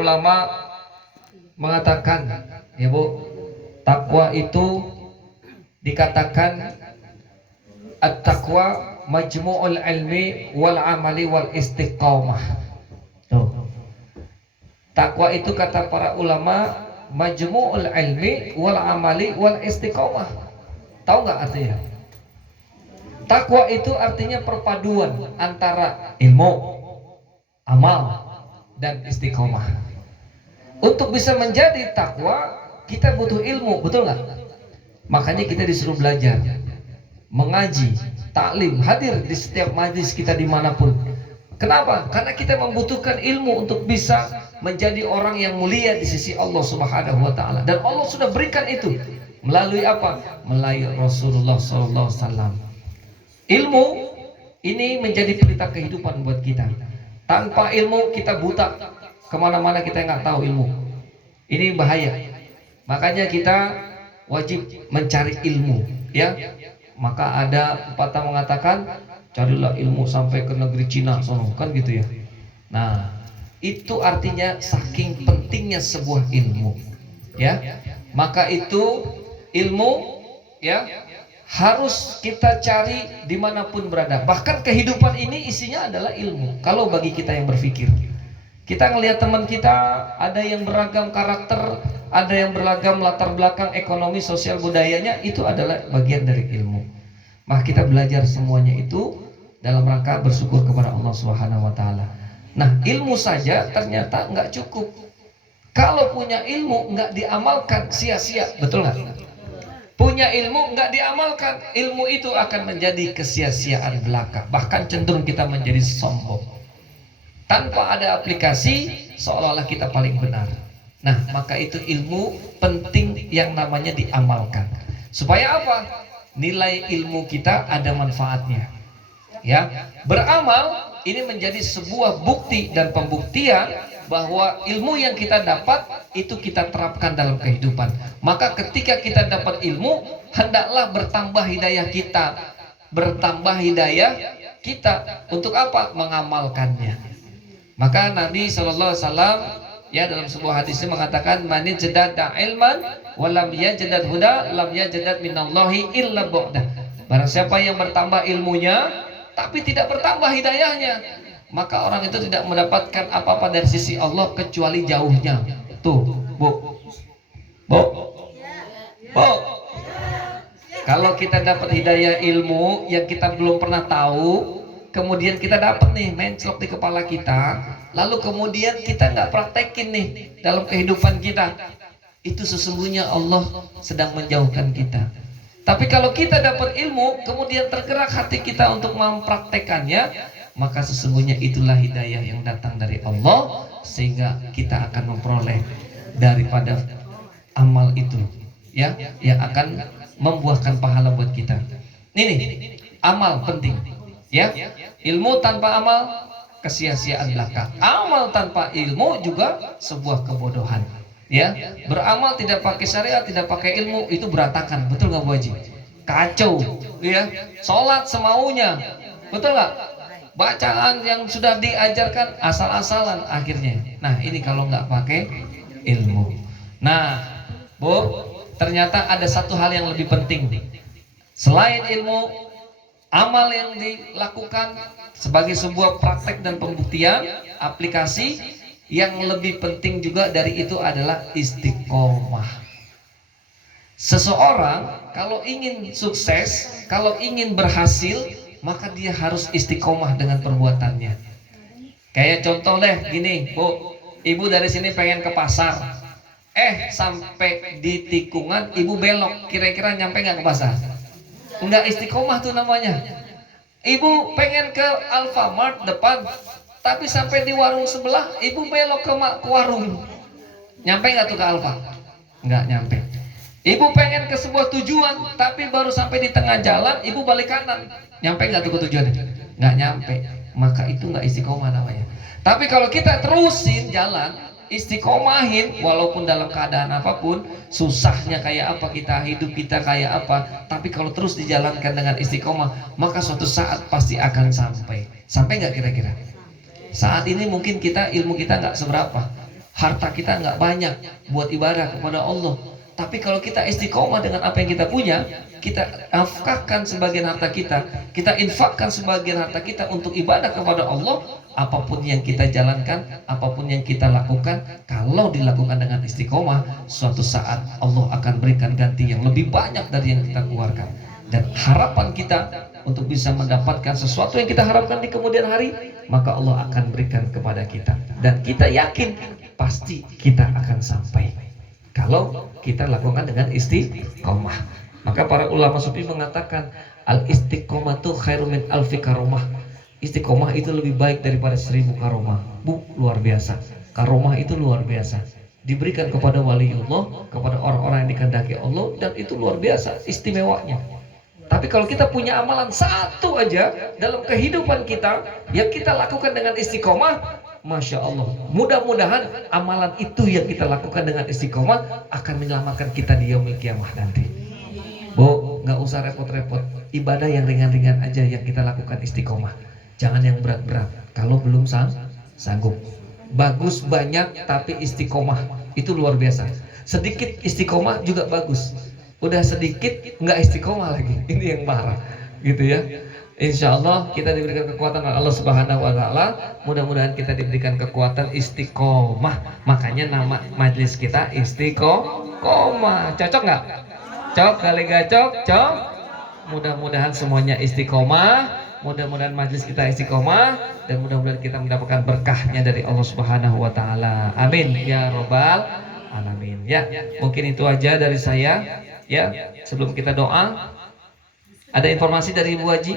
ulama mengatakan, ya Bu, takwa itu dikatakan at-taqwa majmu'ul ilmi wal amali wal istiqamah. Tuh. Takwa itu kata para ulama majmu'ul ilmi wal amali wal istiqamah. Tahu nggak artinya? Takwa itu artinya perpaduan antara ilmu, amal, dan istiqomah. Untuk bisa menjadi takwa, kita butuh ilmu, betul nggak? Makanya kita disuruh belajar, mengaji, taklim, hadir di setiap majlis kita dimanapun. Kenapa? Karena kita membutuhkan ilmu untuk bisa menjadi orang yang mulia di sisi Allah Subhanahu wa Ta'ala. Dan Allah sudah berikan itu melalui apa? Melalui Rasulullah SAW. Ilmu ini menjadi pelita kehidupan buat kita. Tanpa ilmu kita buta, kemana-mana kita nggak tahu ilmu. Ini bahaya. Makanya kita wajib mencari ilmu, ya. Maka ada pepatah mengatakan, carilah ilmu sampai ke negeri Cina, sono, kan gitu ya. Nah, itu artinya saking pentingnya sebuah ilmu, ya. Maka itu ilmu, ya, harus kita cari dimanapun berada. Bahkan kehidupan ini isinya adalah ilmu. Kalau bagi kita yang berpikir, kita ngelihat teman kita ada yang beragam karakter, ada yang beragam latar belakang ekonomi, sosial, budayanya, itu adalah bagian dari ilmu. Maka kita belajar semuanya itu dalam rangka bersyukur kepada Allah Subhanahu wa Ta'ala. Nah, ilmu saja ternyata nggak cukup. Kalau punya ilmu nggak diamalkan, sia-sia, betul nggak? Punya ilmu nggak diamalkan, ilmu itu akan menjadi kesia-siaan belaka. Bahkan cenderung kita menjadi sombong. Tanpa ada aplikasi, seolah-olah kita paling benar. Nah, maka itu ilmu penting yang namanya diamalkan. Supaya apa? Nilai ilmu kita ada manfaatnya. Ya, beramal ini menjadi sebuah bukti dan pembuktian bahwa ilmu yang kita dapat itu kita terapkan dalam kehidupan. Maka ketika kita dapat ilmu, hendaklah bertambah hidayah kita. Bertambah hidayah kita untuk apa? Mengamalkannya. Maka Nabi SAW ya dalam sebuah hadisnya mengatakan, man jadada ilman walam yajadad huda lam yajadad minallahi illa bu'dah. Barang siapa yang bertambah ilmunya tapi tidak bertambah hidayahnya, maka orang itu tidak mendapatkan apa-apa dari sisi Allah kecuali jauhnya. Tuh, Bu. Kalau kita dapat hidayah ilmu yang kita belum pernah tahu, kemudian kita dapat nih menclok di kepala kita, lalu kemudian kita nggak praktekin nih dalam kehidupan kita, itu sesungguhnya Allah sedang menjauhkan kita. Tapi kalau kita dapat ilmu, kemudian tergerak hati kita untuk mempraktekannya, maka sesungguhnya itulah hidayah yang datang dari Allah, sehingga kita akan memperoleh daripada amal itu, ya, yang akan membuahkan pahala buat kita. Ini amal penting, ya. Ilmu tanpa amal kesia-siaan belaka. Amal tanpa ilmu juga sebuah kebodohan. Ya, beramal tidak pakai syariat, tidak pakai ilmu, itu berantakan, betul nggak Bu Haji? Kacau, ya. Sholat semaunya, betul nggak? Bacaan yang sudah diajarkan asal-asalan akhirnya. Nah, ini kalau nggak pakai ilmu. Nah, Bu, ternyata ada satu hal yang lebih penting selain ilmu, amal yang dilakukan sebagai sebuah praktek dan pembuktian, aplikasi. Yang lebih penting juga dari itu adalah istiqomah. Seseorang kalau ingin sukses, kalau ingin berhasil, maka dia harus istiqomah dengan perbuatannya. Kayak contoh deh gini, Bu, ibu dari sini pengen ke pasar, sampai di tikungan ibu belok, kira-kira nyampe nggak ke pasar? Enggak istiqomah tuh namanya. Ibu pengen ke Alfamart depan, tapi sampai di warung sebelah ibu belok ke warung, nyampe nggak tuh ke Alfa? Nggak nyampe. Ibu pengen ke sebuah tujuan, tapi baru sampai di tengah jalan ibu balik kanan, nyampe nggak tuh ke tujuannya? Nggak nyampe. Maka itu nggak istiqomah namanya. Tapi kalau kita terusin jalan, istiqomahin, walaupun dalam keadaan apapun, susahnya kayak apa kita, hidup kita kayak apa, tapi kalau terus dijalankan dengan istiqomah, maka suatu saat pasti akan sampai. Sampai nggak kira-kira? Saat ini mungkin kita ilmu kita nggak seberapa, harta kita nggak banyak buat ibadah kepada Allah. Tapi kalau kita istiqomah dengan apa yang kita punya, kita nafkahkan sebagian harta kita infakkan sebagian harta kita untuk ibadah kepada Allah, apapun yang kita jalankan, apapun yang kita lakukan, kalau dilakukan dengan istiqomah, suatu saat Allah akan berikan ganti yang lebih banyak dari yang kita keluarkan. Dan harapan kita untuk bisa mendapatkan sesuatu yang kita harapkan di kemudian hari, maka Allah akan berikan kepada kita. Dan kita yakin pasti kita akan sampai kalau kita lakukan dengan istiqomah. Maka para ulama sufi mengatakan al istiqomatu khairu min alfi karomah. Istiqomah itu lebih baik daripada 1000 karomah. Luar biasa. Karomah itu luar biasa. Diberikan kepada waliullah, kepada orang-orang yang dikehendaki Allah, dan itu luar biasa istimewanya. Tapi kalau kita punya amalan satu aja dalam kehidupan kita yang kita lakukan dengan istiqomah, Masya Allah, mudah-mudahan amalan itu yang kita lakukan dengan istiqomah akan menyelamatkan kita di yaumil kiamah nanti. Bu, nggak usah repot-repot, ibadah yang ringan-ringan aja yang kita lakukan istiqomah. Jangan yang berat-berat, kalau belum sanggup. Bagus banyak tapi istiqomah itu luar biasa. Sedikit istiqomah juga bagus. Udah sedikit nggak istiqomah lagi, ini yang parah, gitu ya. Insya Allah kita diberikan kekuatan oleh Allah Subhanahu Wa Taala. Mudah-mudahan kita diberikan kekuatan istiqomah. Makanya nama majelis kita istiqomah. Cocok nggak? Cocok kali gak cocok? Mudah-mudahan semuanya istiqomah. Mudah-mudahan majelis kita istiqomah dan mudah-mudahan kita mendapatkan berkahnya dari Allah Subhanahu Wa Taala. Amin ya robbal alamin. Ya, mungkin itu aja dari saya. Ya, sebelum kita doa, ada informasi dari Ibu Haji.